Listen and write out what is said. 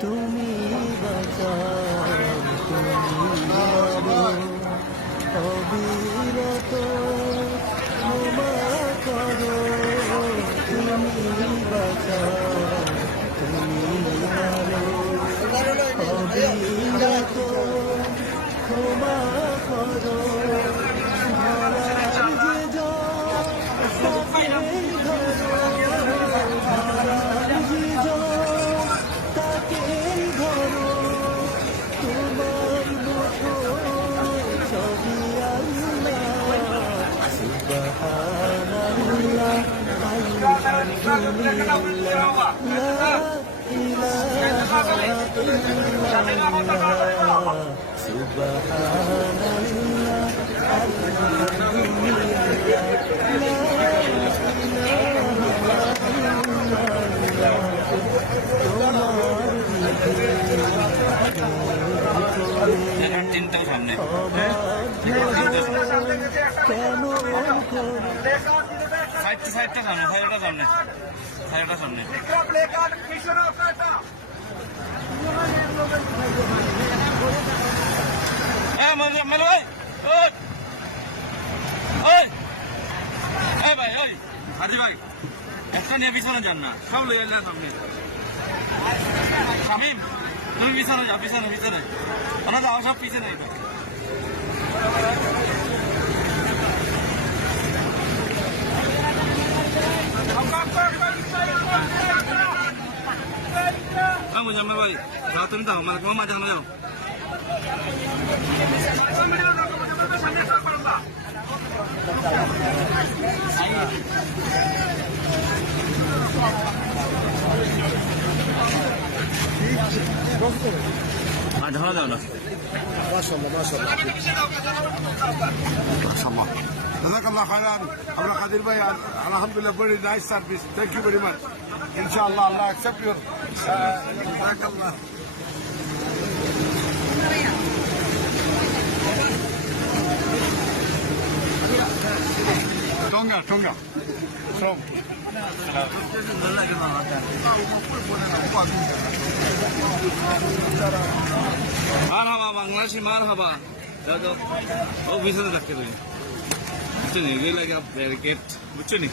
তুমি অবিরত ক্ষমা করো, তুমি বাঁচাও, তুমি মারো, অবিরত ক্ষমা করো। তিনটাও সামনে সাইডটা সামনে সাইডটা সামনে সাইডটা সামনে মেলো ভাই ওই ভাই ওই হাজি ভাই একটা নিয়ে পিছনে যান না সব লেগে যান সামনে শামিম তুমি পিছনে যাও পিছনে পিছনে ওনারা যাও সব পিছনে मुझे भाई रात नहीं था मैं कौन मजा में जाओ ঢালা দাও না মাশাআল্লাহ জাযাকাল্লাহ খাইরান আমরা কাদির ভাই আলহামদুলিল্লাহ very nice service thank you very much inshallah Allah accept your জাযাকাল্লাহ tonga from মারহাবা বাংলাদেশি মারহাবা যাও যাও ও পিছনে রাখতে তুমি বুঝছো নি গেলে ব্যারিকেড বুঝছো নি